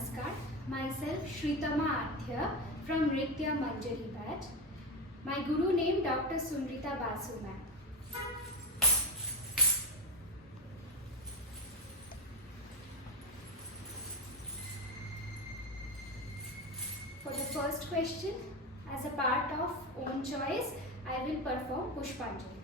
Namaskar. Myself Shritama Athya from Nritya Manjari batch. My guru name Dr. Sunrita Basu ma'am. For the first question, as a part of own choice, I will perform Pushpanjali.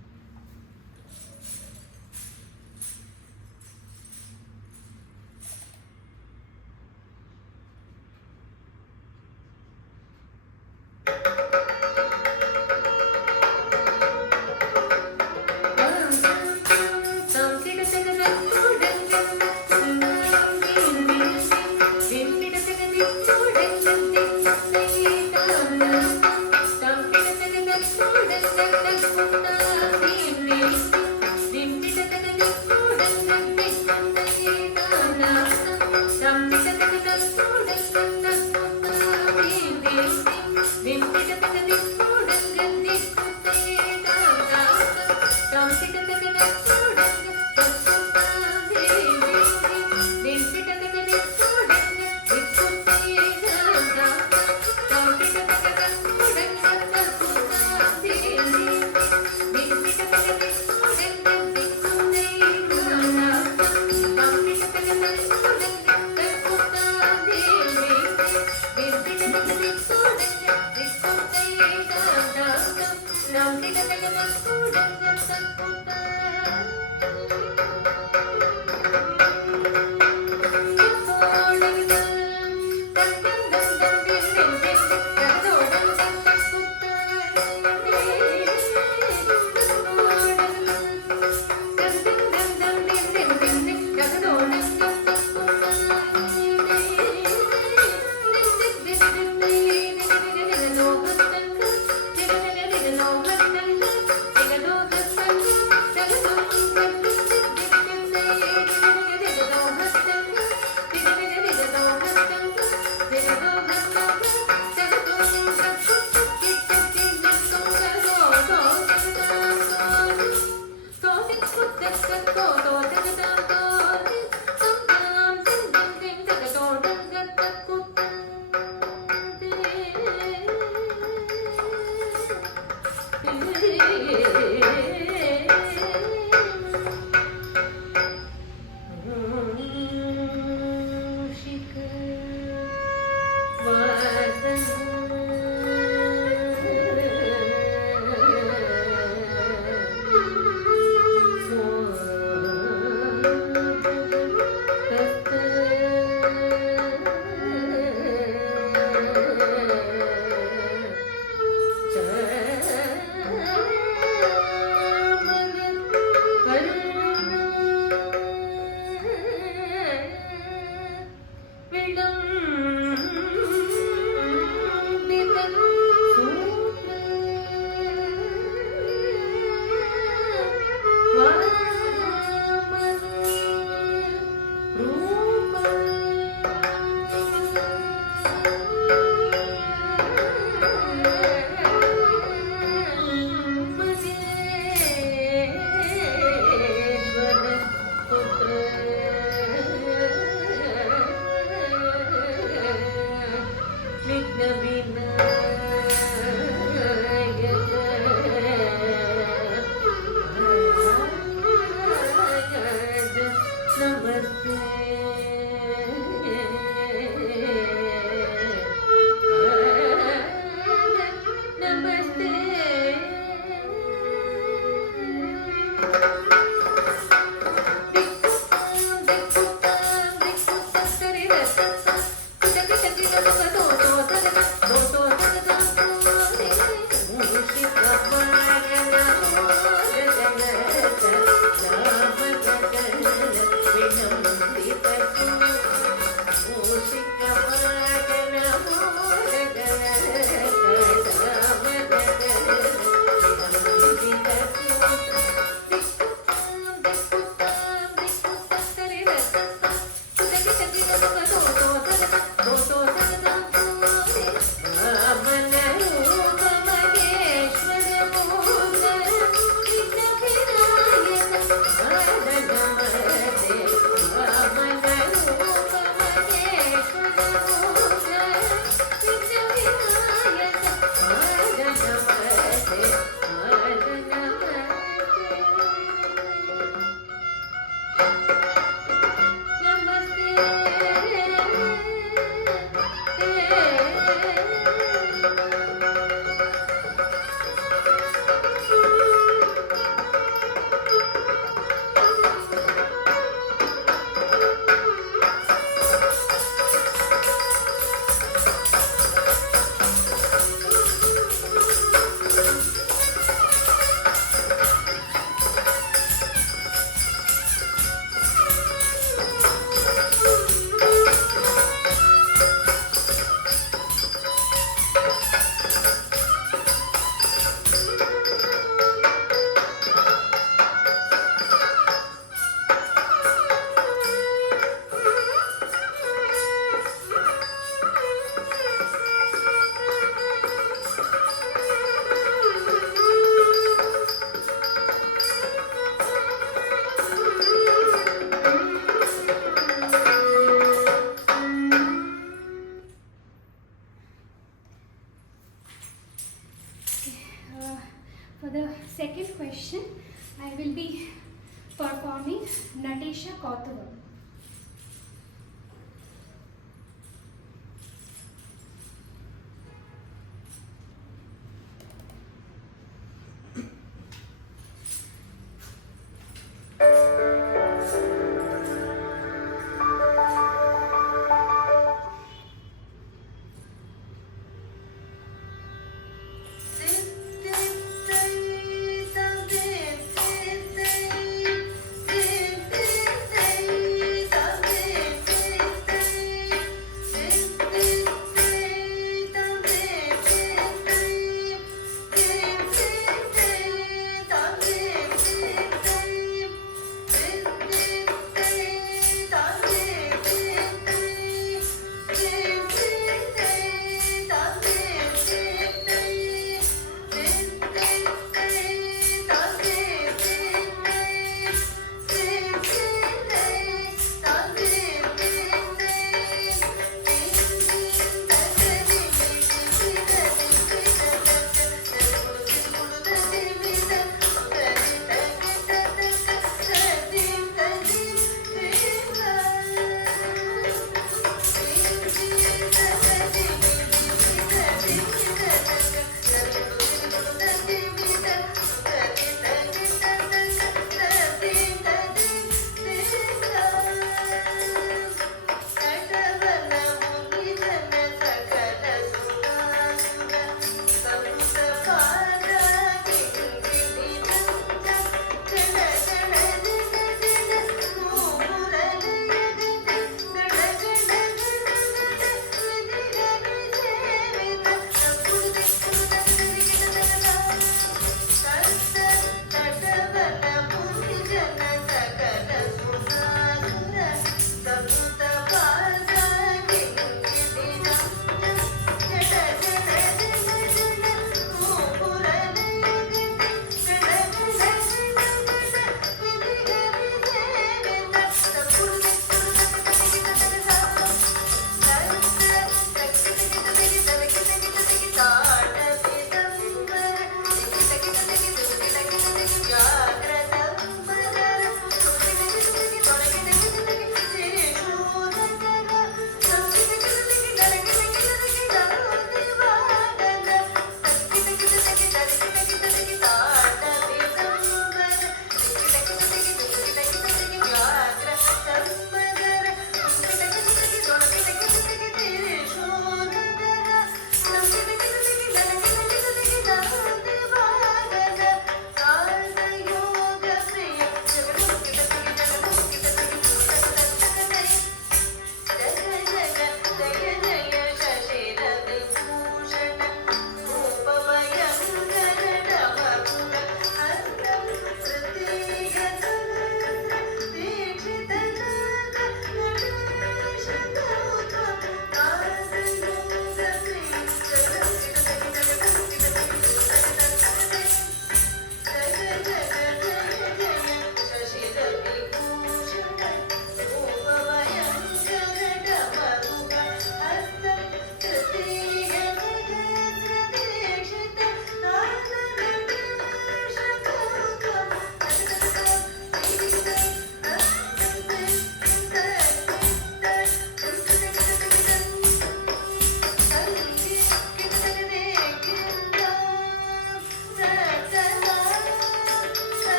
Pratyakshya Kautava.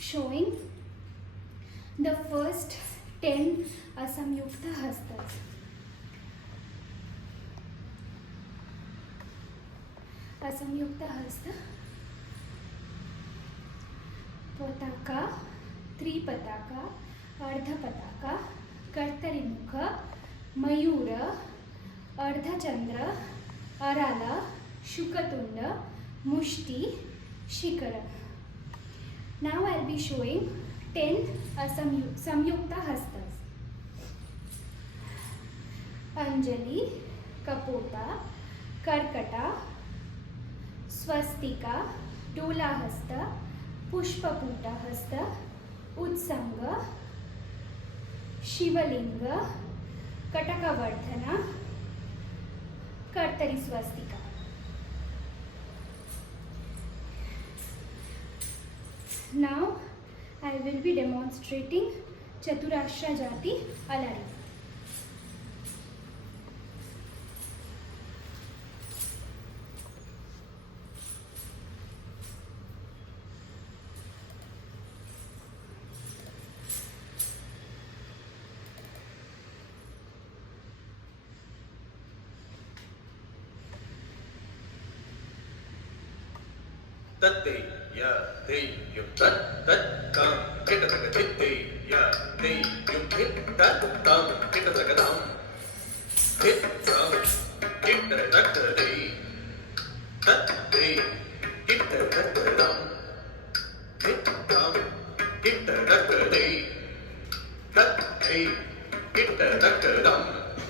Showing the first 10 Asamyukta Hastas. Asamyukta Hasta, Pataka, Tripataka, Ardhapataka, Kartarimukha, Mayura, Ardhachandra, Arala, Shukatunda, Mushti, Shikara. Now I will be showing 10 Samyukta Hastas. Anjali, कपोता, कर्कटा, Swastika, डोलाहस्त, पुष्पपूटहस्त, उत्संग, शिवलिंग, कटकवर्धन, कर्तरी Swastika. Now I will be demonstrating Chaturashra Jati Alari. Tatti ya ti yum tat tat tam kita taka titti ya ti yum tit tat tam kita taka tam tit tam kita taka ti tat ti kita taka tam tit tam kita taka ti tat ti kita taka tam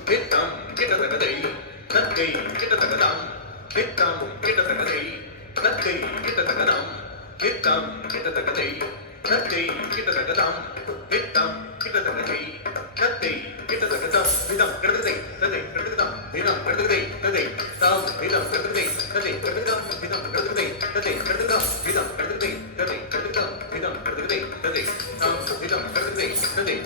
tit tam kita taka ti tat ti kita taka tam tit tam kita taka ti Tatti kita tagadam, hittam kita tagadai. Tatti kita tagadam, hittam kita tagadai. Tatti kita tagadam, hittam tagadai. Tatti tagadam, hittam tagadai. Tatti tam hittam tagadai. Tatti tagadam, hittam tagadai. Tatti tagadam, hittam tagadai. Tatti tagadam, hittam tagadai. Tatti tam hittam tagadai. Tatti tagadam, hittam tagadai. Tatti tagadam, hittam kita tagadai.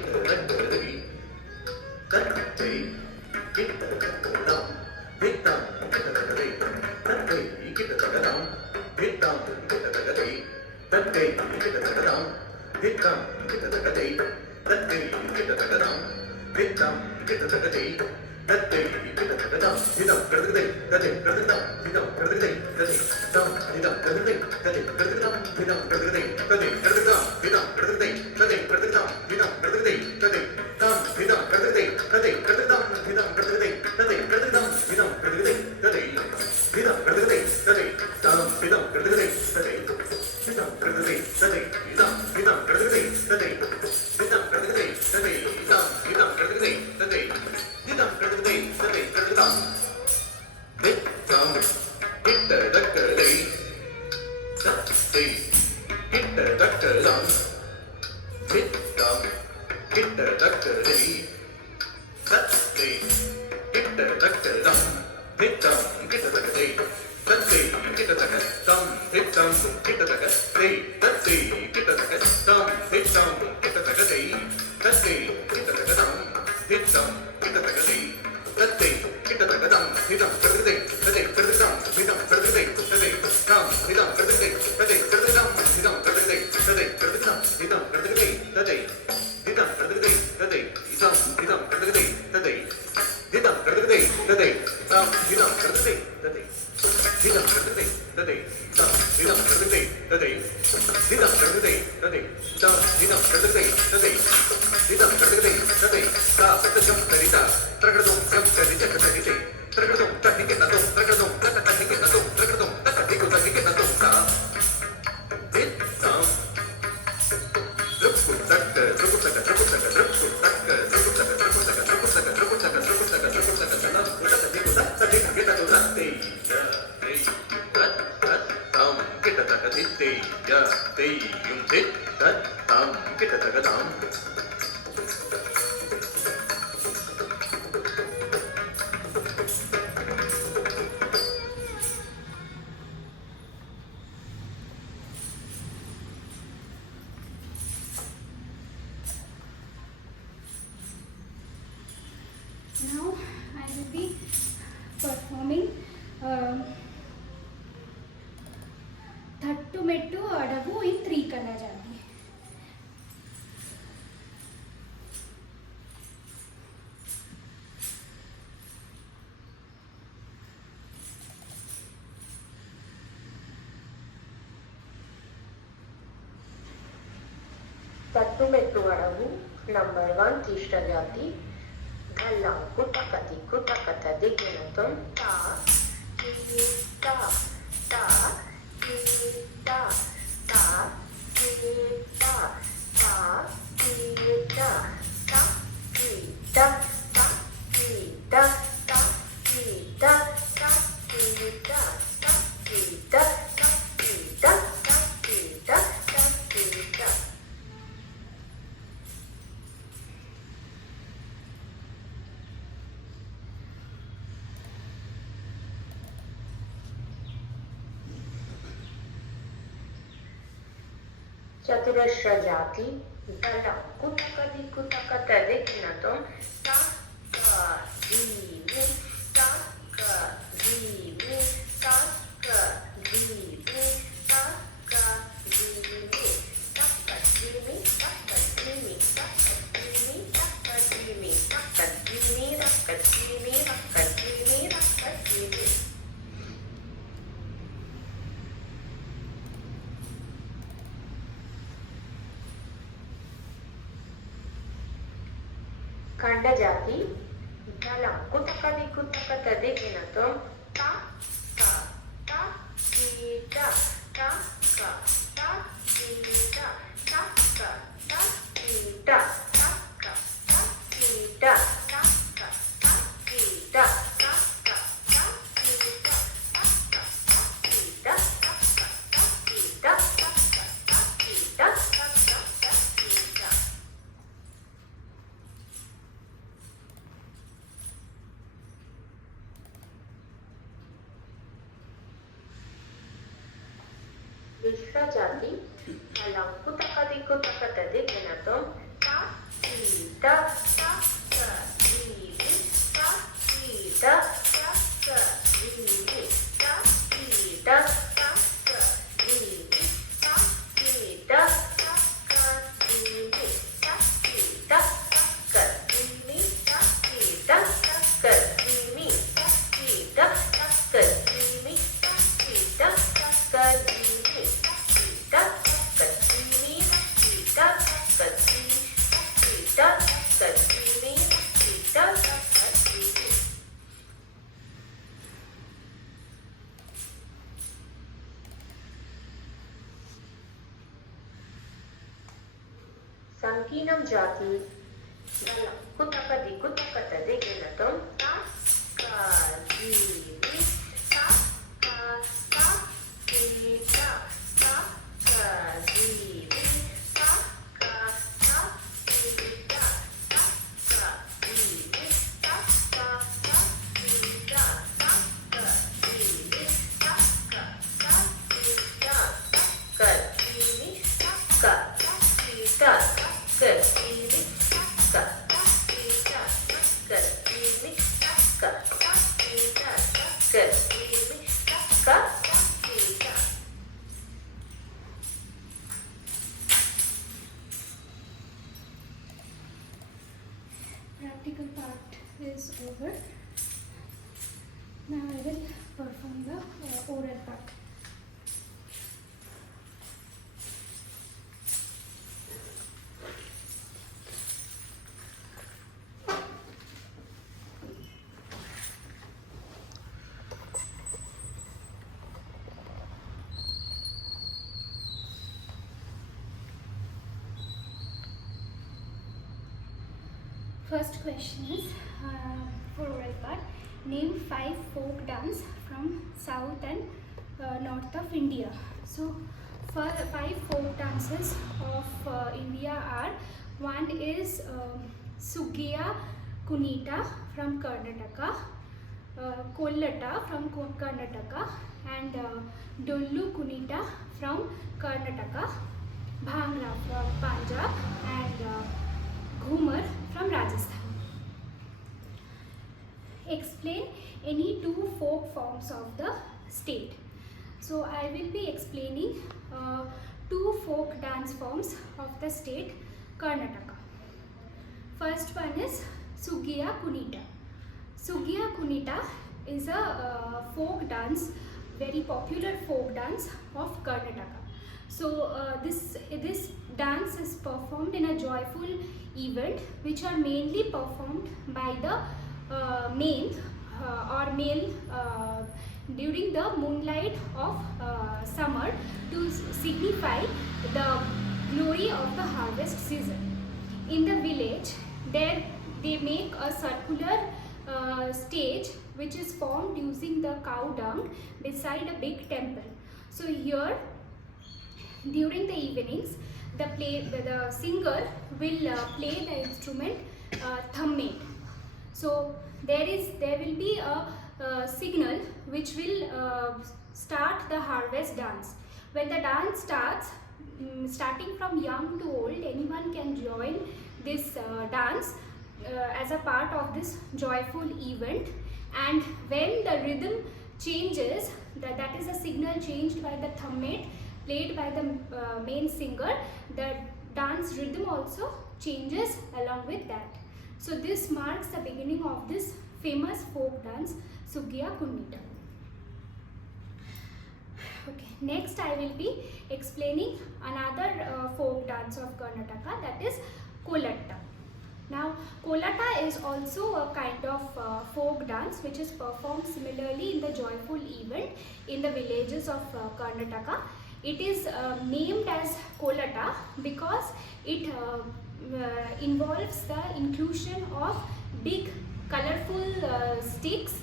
Tatti kita tagadam, hittam kita tagadai. Tatti kita tagadam, hittam kita tagadai. Tatti kita tagadam, hittam kita tagadai. Tatti kita tagadam, hittam kita tagadai. Tatti kita tagadam, hittam kita tagadai. Tatti kita tagadam, hittam tagadai. Tatti tagadam, hittam tagadai. Tatti tam hittam tagadai. Tatti tagadam, hittam tagadai. Tatti tagadam, hittam tagadai. Tatti tagadam, hittam tagadai. Tatti tam hittam tagadai. Tatti tagadam, hittam tagadai. Tatti tagadam, hittam tagadai. Tatti hittam tagadai. Tatti tam hittam tagadai. Tatti hittam tagadai. Tatti tam hittam tagadai. Tatti hittam tagadai. Tatti tam hittam tagadai. Tatti hittam tagadai. Tatti tagadam, hittam kita tagadai. Tatti kita tagadam, hittam kita tagadai. Tatti kita tagadam, hittam kita tagadai. Tatti kita tagadam, hittam kita tagadai. Tatti kita tagadam, hittam kita tagadai. Tatti kita tagadam, hittam kita tagadai. Tatti kita tagadam, hittam tagadai. Tatti tagadam, hittam tagadai. Tatti tam hittam tagadai. Tatti tagadam, hittam tagadai. Tatti tagadam, hittam tagadai. Tatti hittam tagadai. Tatti tam hittam tagadai. Tatti hittam tagadai. Tatti tam hittam tagadai. Tatti hittam tagadai. Tatti tam hittam tagadai. Tatti hittam tagadai. Tatti tam hittam tagadai. Tatti hittam tagadai. Tatti ta satyam tarita tragadum sam tarita tarita tragadum tatiketadum tragadum tatiketadum tragadum tatiketadum sa hittam druputaka druputaka druputaka druputaka druputaka druputaka druputaka druputaka druputaka druputaka kana tatiketadum tatiketadum tatti ya tei tat tat tam kita takatitti ya tei yum tit tat tam kita tagadam. Now I will be performing Thattu Mettu Adavu in Trikala Jati. Thattu Mettu Adavu, number 1 Tishta Jati. Ghallam Kutakati Kutakata Diginatum Ta ta ta ti ta ta ti ta ta ti ta ta ti ta ta ti ta ta ti ta ta ti ta ta ti ta ta ti ta ta ti ta ta ti ta. चतुरस्र जाति दलं कुतकदि कुतकतदिग्नतं ता क दीनि ता क दीनि ता क दीनि ता क दीनि तक्कदीनि तक्कदीनि तक्कदीनि तक्कदीनि तक्कदीनि तक्कदीनि तक्कदीनि तक्कदीनि. खंड जाति दलं कुतकदि कुतकतदिग्नतं ता क ता ति ता ता क ता ति ता ता क ता ति ता ता क ता ति ता ता क ता ति ता ता क ता ति ता ता क ता ति ता ता क ता ति ता ता क ता ति ता ता क ता ति ता. मिश्र जाति दलं कुतकदि कुतकतदिग्नतं ता ति ता ता क दीनि ता ति ता ता क दीनि ता ति ता ता क दीनि ता ति ता ता क दीनि ता ति ता ता क दीनि ता ति ता ता क दीनि ता ति ता ता क दीनि ता ति ता ता क दीनि ता ता क दीनि ता ता क दीनि ता ता क दीनि ता ता क दीनि. संकीर्णं जाति दलं कुतकदि कुतकतदिग्नतं ता क दीनि ता क ता ति ता ता क दीनि ता क ता ति ता ता क दीनि ता क ता ति ता ता क दीनि ता क ता ति ता ता क दीनि ता क ता ति ता ता क दीनि ता क ता ति ता ता क दीनि ता क ता ति ता ता क दीनि ता क ता ति ता. Practical part is over. Now I will perform the oral part. First question is for oral part. Name 5 folk dance from south and north of India. So, for 5 folk dances of India are, one is Sugiya Kunita from Karnataka, Kollata from Karnataka, and Dollu Kunita from Karnataka, Bhangra from Punjab, and Ghumar from Rajasthan. Explain any 2 folk forms of the state. So I will be explaining 2 folk dance forms of the state Karnataka. First one is Sugiya Kunita. Sugiya Kunita is a folk dance, very popular folk dance of Karnataka. So this dance is performed in a joyful event which are mainly performed by the male during the moonlight of summer to signify the glory of the harvest season. In the village, there they make a circular stage which is formed using the cow dung beside a big temple. So here, during the evenings, the singer will play the instrument thumbmate. So there will be a signal which will start the harvest dance. When the dance starts, starting from young to old, anyone can join this dance as a part of this joyful event. And when the rhythm changes, that is a signal changed by the thumbmate played by the main singer, the dance rhythm also changes along with that. So this marks the beginning of this famous folk dance, Sugiya Kunnita. Okay, next I will be explaining another folk dance of Karnataka, that is Kolatta. Now, Kolatta is also a kind of folk dance which is performed similarly in the joyful event in the villages of Karnataka. It is named as Kolatta because it involves the inclusion of big colorful sticks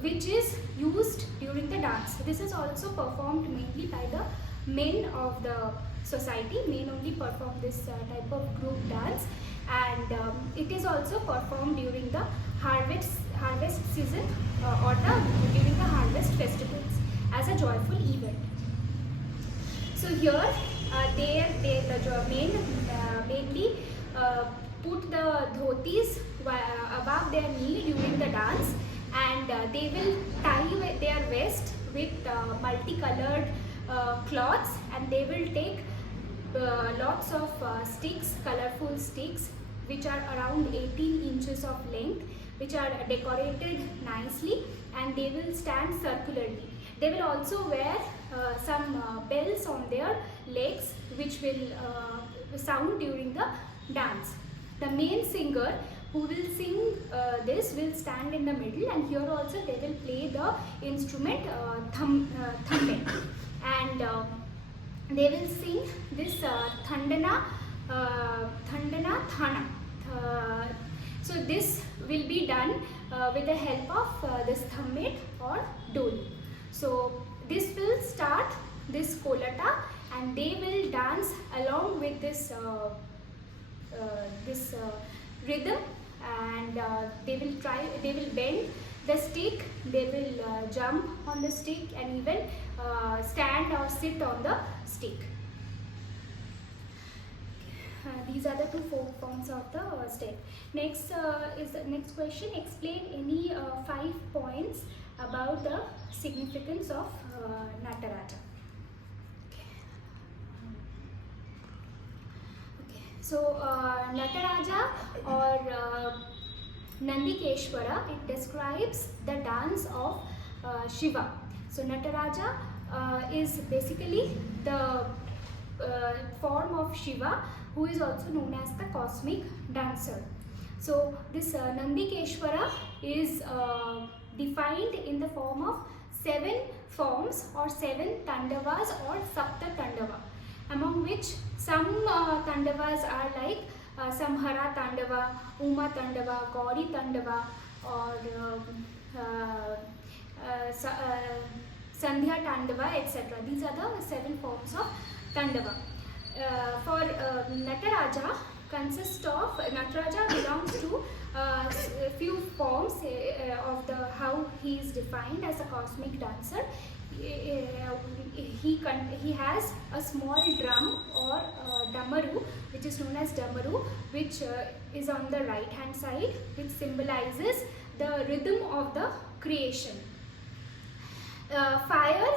which is used during the dance. This is also performed mainly by the men of the society. Men only perform this type of group dance, and it is also performed during the harvest season or during the harvest festivals as a joyful event. So here the men mainly put the dhotis above their knee during the dance, and they will tie their vest with multicolored cloths, and they will take lots of sticks, colorful sticks, which are around 18 inches of length, which are decorated nicely, and they will stand circularly. They will also wear some bells on their legs, which will sound during the dance. The main singer who will sing this will stand in the middle, and here also they will play the instrument thumbmate, and they will sing this Thandana Thana. So this will be done with the help of this thumbmate or doli. So this will start this Kolatta, and they will dance along with this rhythm, and they will bend the stick, they will jump on the stick, and even stand or sit on the stick. These are the two folk forms of the state. Next is the next question. Explain any 5 points about the significance of Nataraja. Okay. So Nataraja or Nandikeshwara, it describes the dance of Shiva. So Nataraja is basically the form of Shiva, who is also known as the cosmic dancer. So this Nandikeshwara is defined in the form of 7 forms or 7 tandavas or sapta tandava, among which some tandavas are like Samhara Tandava, Uma Tandava, Gauri Tandava, or Sandhya Tandava, etc. These are the 7 forms of Tandava. For Nataraja Nataraja belongs to a few forms of how he is defined as a cosmic dancer. He has a small drum or damaru, which is known as damaru, which is on the right hand side, which symbolizes the rhythm of the creation. Fire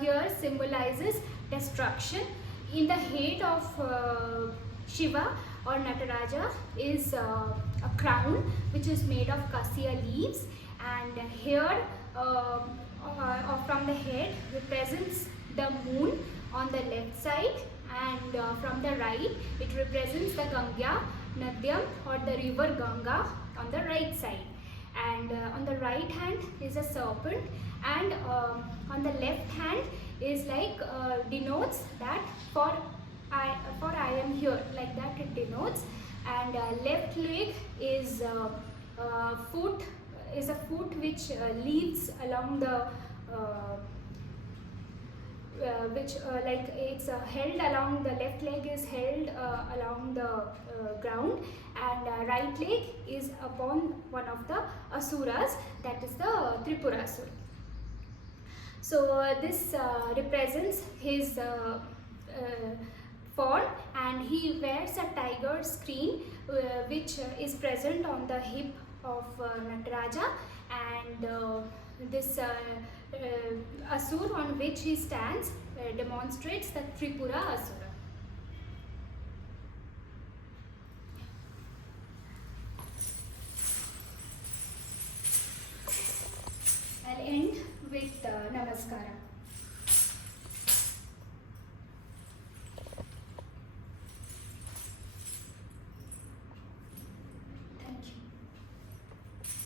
here symbolizes destruction. In the head of Shiva or Nataraja is a crown which is made of cassia leaves, and here from the head represents the moon on the left side, and from the right it represents the Ganga Nadyam or the river Ganga on the right side. and on the right hand is a serpent, and on the left hand is like denotes that for I am here, like that it denotes. And left leg is foot, is a foot which leads along the like it's held along, the left leg is held along the ground, and right leg is upon one of the asuras, that is the Tripurasura. So this represents his form, and he wears a tiger screen which is present on the hip of Nataraja, and this Asur on which he stands demonstrates the Tripura Asura.